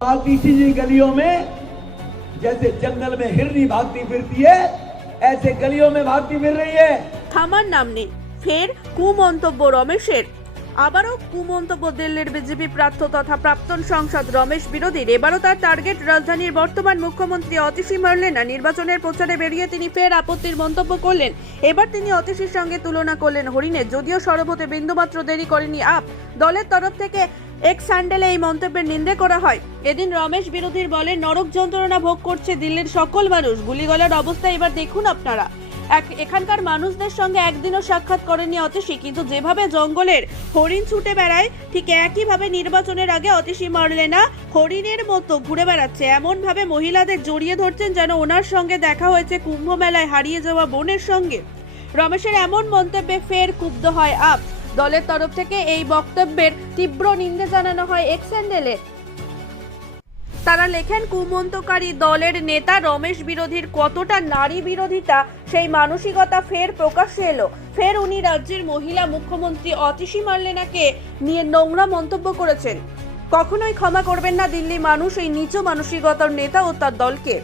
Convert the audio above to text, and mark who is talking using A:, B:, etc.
A: भागती सी गलियों में जैसे जंगल में हिरनी भागती फिरती है ऐसे गलियों में भागती फिर रही है
B: থামার নাম নেই ফের কুমন্তব্য রমেশের আবারও কুমন্তব্য দিল্লির বিজেপি প্রার্থ তথা প্রাক্তন সংসদ রমেশ বিরোধীর। এবারও তার টার্গেট রাজধানীর বর্তমান মুখ্যমন্ত্রী অতিশী মারলেনা। নির্বাচনের প্রচারে বেরিয়ে তিনি ফের আপত্তির মন্তব্য করলেন। এবার তিনি অতিশীর সঙ্গে তুলনা করলেন হরিণের। যদিও সরব বিন্দুমাত্র দেরি করেনি আপ। দলের তরফ থেকে এক স্যান্ডেলে এই মন্তব্যের নিন্দে করা হয়। এদিন রমেশ বিরোধীর বলে, নরক যন্ত্রণা ভোগ করছে দিল্লির সকল মানুষ। গুলিগলার অবস্থা এবার দেখুন আপনারা। এক এখানকার মানুষদের সঙ্গে একদিনও সাক্ষাৎ করেনি অতিশী, কিন্তু যেভাবে জঙ্গলের হরিণ ছুটে বেড়ায়, ঠিক একইভাবে নির্বাচনের আগে অতিশী মারলে না, হরিণের মতো ঘুরে বেড়াচ্ছে। এমনভাবে মহিলাদের জড়িয়ে ধরছেন যেন ওনার সঙ্গে দেখা হয়েছে কুম্ভ মেলায় হারিয়ে যাওয়া বোনের সঙ্গে। রমেশের এমন মন্তব্যে ফের ক্ষুব্ধ হয় আপ। দলের তরফ থেকে এই বক্তব্যের তীব্র নিন্দে জানানো হয় এক্স হ্যান্ডেলে তারা লেখেন, কুমন্তকারী দলের নেতা রমেশ বিরোধীর কতটা নারী বিরোধিতা, সেই মানসিকতা ফের প্রকাশ এলো। ফের উনি রাজ্যের মহিলা মুখ্যমন্ত্রী অতিশী মার্লেনাকে নিয়ে নোংরা মন্তব্য করেছেন। কখনোই ক্ষমা করবেন না দিল্লি মানুষ, এই নিচু মানসিকতার নেতা ও তার দলকে।